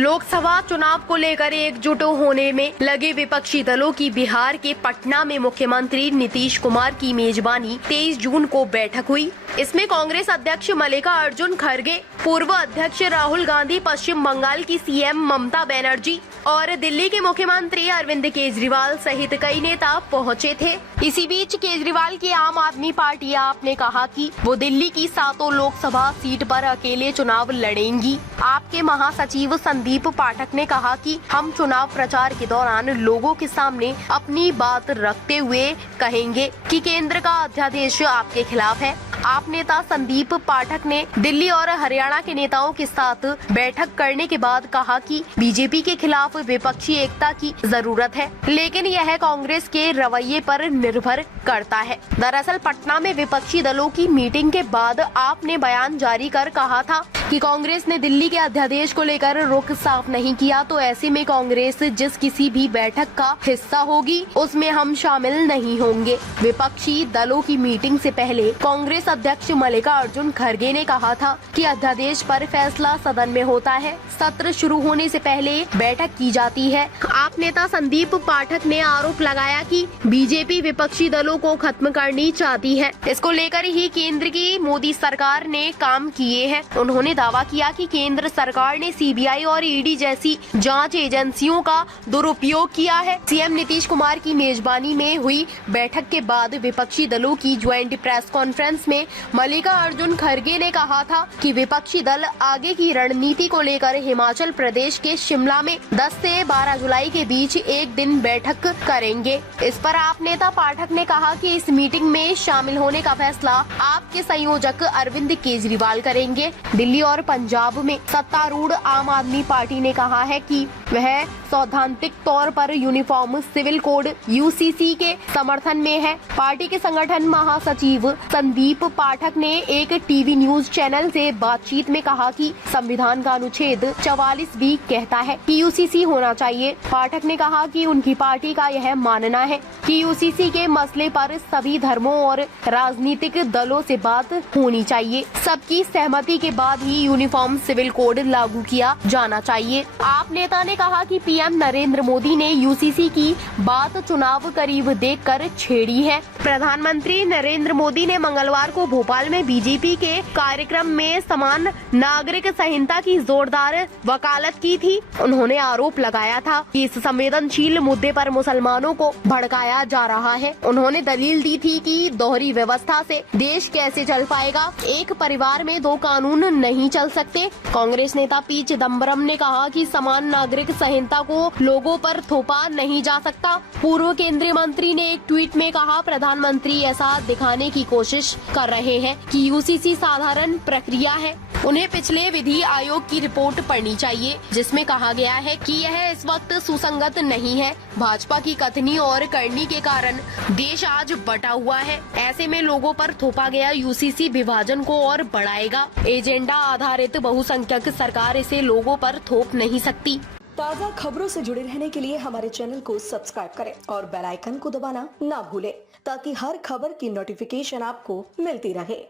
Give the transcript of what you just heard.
लोकसभा चुनाव को लेकर एकजुट होने में लगे विपक्षी दलों की बिहार के पटना में मुख्यमंत्री नीतीश कुमार की मेजबानी 23 जून को बैठक हुई। इसमें कांग्रेस अध्यक्ष मल्लिकार्जुन खड़गे, पूर्व अध्यक्ष राहुल गांधी, पश्चिम बंगाल की सीएम ममता बनर्जी और दिल्ली के मुख्यमंत्री अरविंद केजरीवाल सहित कई नेता पहुंचे थे। इसी बीच केजरीवाल की आम आदमी पार्टी आप ने कहा कि वो दिल्ली की 7 लोकसभा सीट पर अकेले चुनाव लड़ेंगी। आपके महासचिव संदीप पाठक ने कहा कि हम चुनाव प्रचार के दौरान लोगों के सामने अपनी बात रखते हुए कहेंगे कि केंद्र का अध्यादेश आपके खिलाफ है। आप नेता संदीप पाठक ने दिल्ली और हरियाणा के नेताओं के साथ बैठक करने के बाद कहा कि बीजेपी के खिलाफ विपक्षी एकता की जरूरत है, लेकिन यह कांग्रेस के रवैये पर निर्भर करता है। दरअसल पटना में विपक्षी दलों की मीटिंग के बाद आपने बयान जारी कर कहा था कि कांग्रेस ने दिल्ली के अध्यादेश को लेकर रुख साफ नहीं किया, तो ऐसे में कांग्रेस जिस किसी भी बैठक का हिस्सा होगी उसमें हम शामिल नहीं होंगे। विपक्षी दलों की मीटिंग से पहले कांग्रेस अध्यक्ष मल्लिकार्जुन खड़गे ने कहा था कि अध्यादेश पर फैसला सदन में होता है, सत्र शुरू होने से पहले बैठक की जाती है। आप नेता संदीप पाठक ने आरोप लगाया कि बीजेपी विपक्षी दलों को खत्म करनी चाहती है। इसको लेकर ही केंद्र की मोदी सरकार ने काम किए हैं। उन्होंने दावा किया कि केंद्र सरकार ने सीबीआई और ईडी जैसी जांच एजेंसियों का दुरुपयोग किया है। सीएम नीतीश कुमार की मेजबानी में हुई बैठक के बाद विपक्षी दलों की ज्वाइंट प्रेस कॉन्फ्रेंस में मल्लिकार्जुन खड़गे ने कहा था कि विपक्षी दल आगे की रणनीति को लेकर हिमाचल प्रदेश के शिमला में 10 से 12 जुलाई के बीच एक दिन बैठक करेंगे। इस पर आप नेता पाठक ने कहा कि इस मीटिंग में शामिल होने का फैसला आपके संयोजक अरविंद केजरीवाल करेंगे। दिल्ली और पंजाब में सत्तारूढ़ आम आदमी पार्टी ने कहा है कि वह सैद्धांतिक तौर पर यूनिफॉर्म सिविल कोड यूसीसी के समर्थन में है। पार्टी के संगठन महासचिव संदीप पाठक ने एक टीवी न्यूज चैनल से बातचीत में कहा कि संविधान का अनुच्छेद 44 भी कहता है कि यूसीसी होना चाहिए। पाठक ने कहा कि उनकी पार्टी का यह मानना है कि यूसीसी के मसले पर सभी धर्मों और राजनीतिक दलों से बात होनी चाहिए। सबकी सहमति के बाद ही यूनिफॉर्म सिविल कोड लागू किया जाना चाहिए। आप नेता ने कहा कि पीएम नरेंद्र मोदी ने यूसीसी की बात चुनाव करीब देखकर छेड़ी है। प्रधानमंत्री नरेंद्र मोदी ने मंगलवार को भोपाल में बीजेपी के कार्यक्रम में समान नागरिक संहिता की जोरदार वकालत की थी। उन्होंने आरोप लगाया था कि इस संवेदनशील मुद्दे पर मुसलमानों को भड़काया जा रहा है। उन्होंने दलील दी थी कि दोहरी व्यवस्था से देश कैसे चल पाएगा, एक परिवार में 2 कानून नहीं चल सकते। कांग्रेस नेता पी चिदम्बरम ने कहा कि समान नागरिक संहिता को लोगों पर थोपा नहीं जा सकता। पूर्व केंद्रीय मंत्री ने एक ट्वीट में कहा, प्रधानमंत्री ऐसा दिखाने की कोशिश कर रहे हैं कि यूसीसी साधारण प्रक्रिया है। उन्हें पिछले विधि आयोग की रिपोर्ट पढ़नी चाहिए, जिसमें कहा गया है कि यह इस वक्त सुसंगत नहीं है। भाजपा की कथनी और करनी के कारण देश आज बटा हुआ है। ऐसे में लोगों पर थोपा गया यूसीसी विभाजन को और बढ़ाएगा। एजेंडा आधारित बहुसंख्यक सरकार इसे लोगों पर थोप नहीं सकती। ताज़ा खबरों से जुड़े रहने के लिए हमारे चैनल को सब्सक्राइब करें और बेल आइकन को दबाना ना भूलें, ताकि हर खबर की नोटिफिकेशन आपको मिलती रहे।